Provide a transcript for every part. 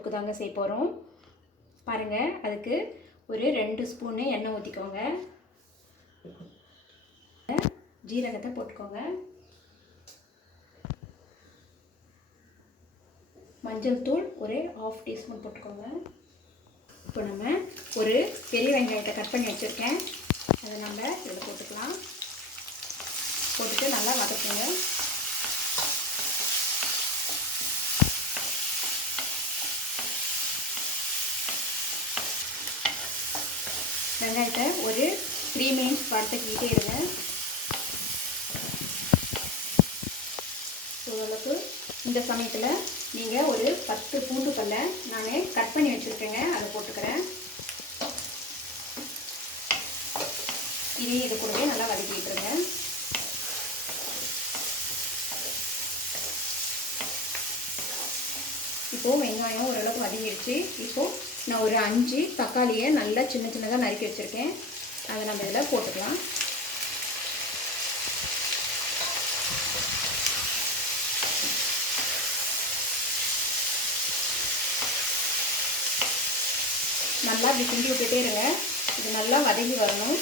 தொக்கு தாங்க செய்ய போகிறோம். பாருங்கள், அதுக்கு ஒரு 2 ஸ்பூனு எண்ணெய் ஊற்றிக்கோங்க. ஜீரகத்தை போட்டுக்கோங்க. மஞ்சள் தூள் ஒரு 1/2 டீஸ்பூன் போட்டுக்கோங்க. இப்போ நம்ம ஒரு பெரிய வெங்காயத்தை கட் பண்ணி வச்சுருக்கேன், அதை நம்ம இதில் போட்டுக்கலாம். போட்டுட்டு நல்லா வதக்குங்க. வெங்காயத்தை ஒரு 3 மினிட்ஸ் வதக்கிக்கிட்டே இருங்க. ஓரளவுக்கு இந்த சமயத்தில் நீங்கள் ஒரு 10 பூண்டு பல்லை நான் கட் பண்ணி வச்சுருக்கேங்க, அதை போட்டுக்கிறேன். இது கூடவே நல்லா வதக்கிட்டுருங்க. இப்போது வெங்காயம் ஓரளவுக்கு வதங்கிடுச்சு. இப்போது நான் ஒரு 5 தக்காளியை நல்லா சின்ன சின்னதாக நறுக்கி வச்சுருக்கேன், அதை நம்ம இதில் போட்டுக்கலாம். நல்லா இப்படி கிண்டி விட்டுட்டே இருங்க, இது நல்லா வதங்கி வரணும்.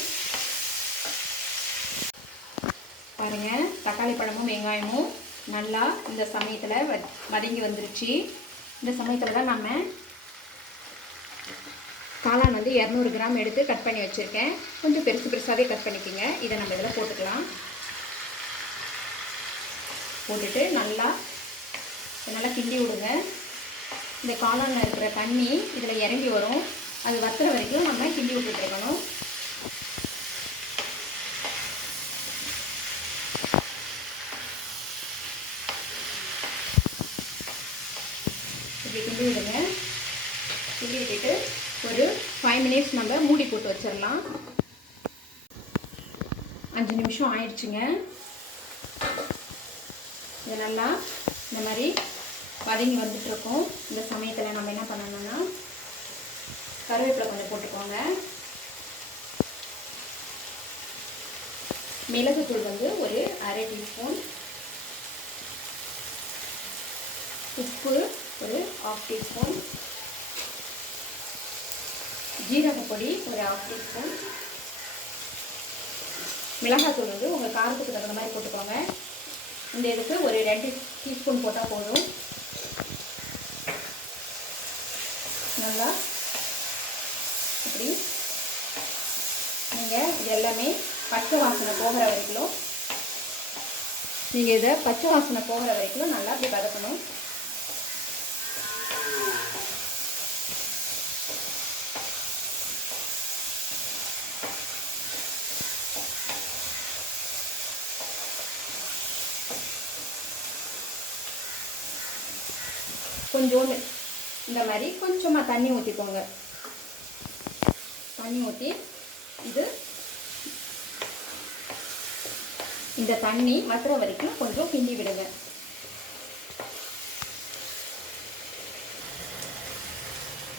பாருங்கள், தக்காளி பழமும் வெங்காயமும் நல்லா இந்த சமயத்தில் வதங்கி வந்துருச்சு. இந்த சமயத்தில் தான் நம்ம காளான் 200 கிராம் எடுத்து கட் பண்ணி வச்சுருக்கேன். கொஞ்சம் பெருசு பெருசாகவே கட் பண்ணிக்கோங்க. இதை நம்ம இதில் போட்டுக்கலாம். போட்டுட்டு நல்லா கிண்டி விடுங்க. இந்த காளானில் இருக்கிற தண்ணி இதில் இறங்கி வரும், அது வத்துற வரைக்கும் நம்ம கிண்டி விட்டுட்டு இருக்கணும். இப்படி கிண்டி விடுங்க. கிண்டி விட்டுட்டு ஒரு 5 மினிட்ஸ் நம்ம மூடி போட்டு வச்சிடலாம். 5 நிமிஷம் ஆயிடுச்சுங்க. இது நல்லா இந்த மாதிரி வதங்கி வந்துட்டுருக்கோம். இந்த சமயத்தில் நம்ம என்ன பண்ணணும்னா கருவேப்பிலை கொஞ்சம் போட்டுக்கோங்க. மிளகுத்தூள் ஒரு 1/2 டீஸ்பூன், உப்பு ஒரு 1/2 டீஸ்பூன், ஜீரகப்பொடி ஒரு 1/2 டீஸ்பூன், மிளகாத்தூள் உங்கள் காரத்துக்கு தகுந்த மாதிரி போட்டுக்கோங்க. இந்த இதுக்கு ஒரு 2 டீஸ்பூன் போட்டால் போதும். நல்லா இப்படி நீங்கள் இது எல்லாமே பச்சை வாசனை போகிற வரைக்கும் நல்லா இப்படி வதக்கணும். கொஞ்சோண்டு இந்த மாதிரி கொஞ்சமாக தண்ணி ஊற்றிக்கோங்க. தண்ணி ஊற்றி இந்த தண்ணி வத்துற வரைக்கும் கொஞ்சம் கிண்டி விடுங்க.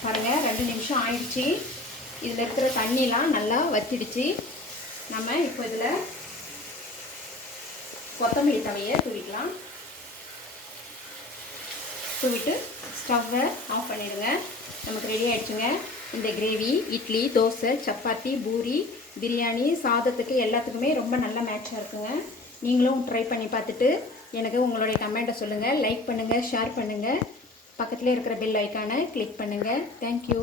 பாருங்கள், 2 நிமிஷம் ஆயிடுச்சு. இதில் இருக்கிற தண்ணிலாம் நல்லா வத்திடுச்சு. நம்ம இப்போ இதில் கொத்தமல்லி தழையை தூவிக்கலாம். தூவிட்டு ஸ்டவ்வை ஆஃப் பண்ணிடுங்க. நமக்கு ரெடி ஆகிடுச்சுங்க. இந்த கிரேவி இட்லி, தோசை, சப்பாத்தி, பூரி, பிரியாணி, சாதத்துக்கு எல்லாத்துக்குமே ரொம்ப நல்ல மேட்சாக இருக்குங்க. நீங்களும் ட்ரை பண்ணி பார்த்துட்டு எனக்கு உங்களுடைய கமெண்ட்டை சொல்லுங்கள். லைக் பண்ணுங்கள், ஷேர் பண்ணுங்கள், பக்கத்தில் இருக்கிற பெல் ஐக்கானை கிளிக் பண்ணுங்கள். தேங்க்யூ.